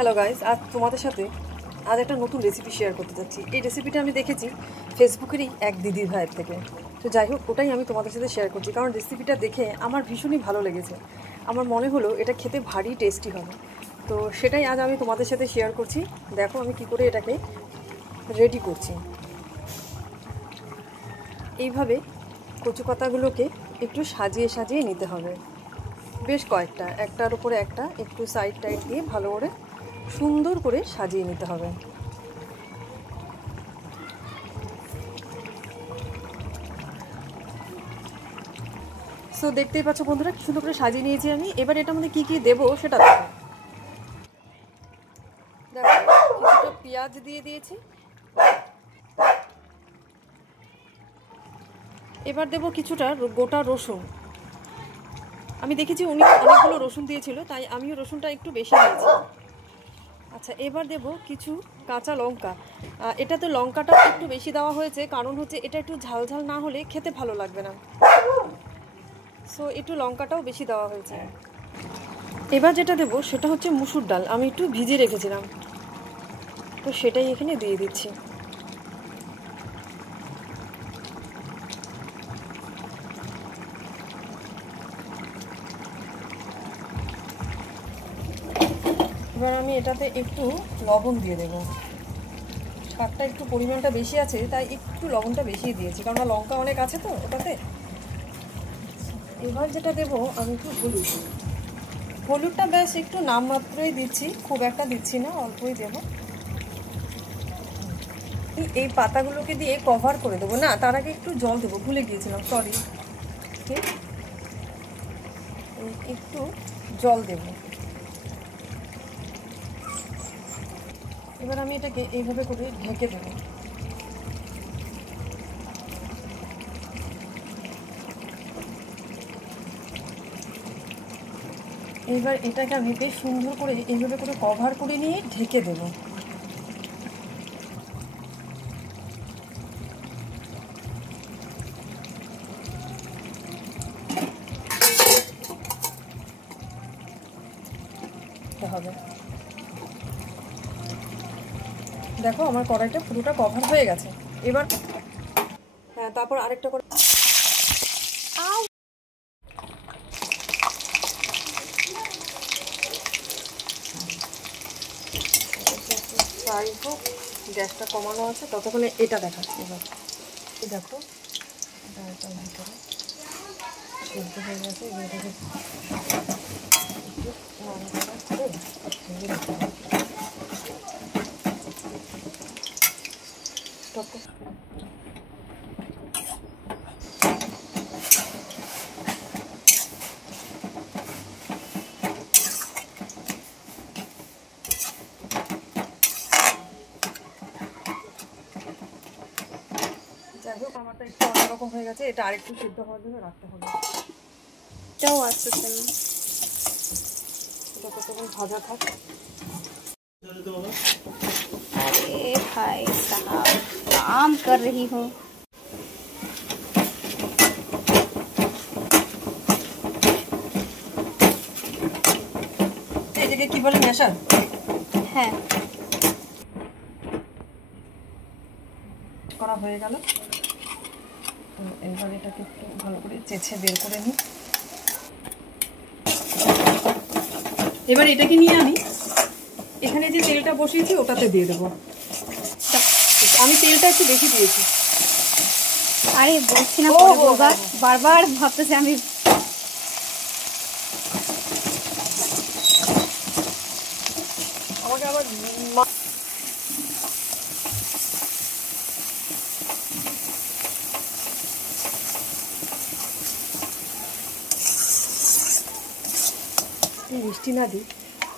Hello guys, আজ তোমাদের সাথে একটা নতুন রেসিপি শেয়ার করতে যাচ্ছি। এই রেসিপিটা আমি দেখেছি ফেসবুকেরই এক দিদির ভাইয়ের থেকে। তো যাই হোক, ওটাই আমি তোমাদের সাথে শেয়ার করছি, কারণ রেসিপিটা দেখে আমার ভীষণই ভালো লেগেছে। আমার মনে হলো এটা খেতে ভারী টেস্টি হবে। তো সেটাই আজ আমি তোমাদের সাথে শেয়ার করছি। দেখো আমি কি করে এটাকে রেডি করছি। এইভাবে কচু পাতাগুলোকে একটু সাজিয়ে সাজিয়ে নিতে হবে, বেশ কয়েকটা, একটার উপরে একটা, একটু সাইড টাইড দিয়ে ভালো করে সুন্দর করে সাজিয়ে নিতে হবে। সো দেখতেই পাচ্ছ বন্ধুরা, কি সুন্দর করে সাজিয়ে নিয়েছি আমি। এবার এটার মধ্যে কী কী দেবো সেটা দেখো। কিছুটা পেঁয়াজ দিয়ে দিয়েছি। এবার দেবো কিছুটা গোটা রসুন। আমি দেখেছি উনি অনেকগুলো রসুন দিয়েছিল, তাই আমিও রসুনটা একটু বেশি দিয়েছি। আচ্ছা, এবার দেব কিছু কাঁচা লঙ্কা। এটাতে লঙ্কাটা একটু বেশি দেওয়া হয়েছে, কারণ হচ্ছে এটা একটু ঝাল ঝাল না হলে খেতে ভালো লাগবে না। সো একটু লঙ্কাটাও বেশি দেওয়া হয়েছে। এবার যেটা দেব সেটা হচ্ছে মুসুর ডাল। আমি একটু ভিজিয়ে রেখেছিলাম, তো সেটাই এখানে দিয়ে দিচ্ছি। এবার আমি এটাতে একটু লবণ দিয়ে দেবো। শাকটা একটু পরিমাণটা বেশি আছে, তাই একটু লবণটা বেশি দিয়েছি, কারণ লঙ্কা অনেক আছে তো ওটাতে। এবার যেটা দেবো আমি একটু হলুদটা ব্যাস একটু নামমাত্রই দিচ্ছি, খুব একটা দিচ্ছি না, অল্পই দেবো। এই পাতাগুলোকে দিয়ে কভার করে দেবো। না, তার আগে একটু জল দেবো, ভুলে গিয়েছিলাম, সরি। একটু জল দেব। এবার আমি এটাকে এইভাবে করে ঢেকে দেবো। এবার এটাকে আমি বেশ সুন্দর করে এইভাবে করে কভার করে নিয়ে ঢেকে দেবো। হবে, দেখো আমার কড়াইটা পুরোটা কভার হয়ে গেছে। এবার হ্যাঁ, তারপর আরেকটা করে যাই হোক, গ্যাসটা কমানো আছে, ততক্ষণে এটা দেখাচ্ছি। এবার দেখো এটার ভিতরে সিদ্ধ হয়ে গেছে। এটাকে যাই হোক, আমারটা একটু অন্যরকম হয়ে গেছে। এটা আরেকটু সিদ্ধ হওয়ার জন্য রাখতে হবে। এটাও আছে, এটা কতক্ষণ ভাজা থাক। अरे भाई साहब, काम कर रही हो। এই যে কি বলে মেশান, হ্যাঁ করা হয়ে গেল। এবার এটাকে একটু ভালো করে চেঁচে বের করে নিই। এবার এটাকে নিয়ে আমি এখানে যে তেলটা বসিয়েছি ওটাতে দিয়ে দেবো। আমি তেলটা একটু বেশি দিয়েছি। আরে বলছি না, বারবার ভাবতেছি আমি। আমাকে আবার মিষ্টি না দিই,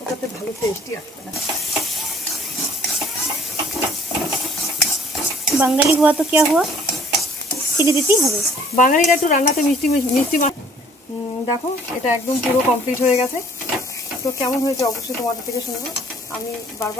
ওটাতে ভালো টেস্টি আসবে না। বাঙালি हुआ तो क्या हुआ, চিনি দিতেই হবে। বাঙালিরা একটু রান্নাতে মিষ্টি মিষ্টি। দেখো এটা একদম পুরো কমপ্লিট হয়ে গেছে। তো কেমন হয়েছে অবশ্যই তোমাদের থেকে শুনবো। আমি বারবার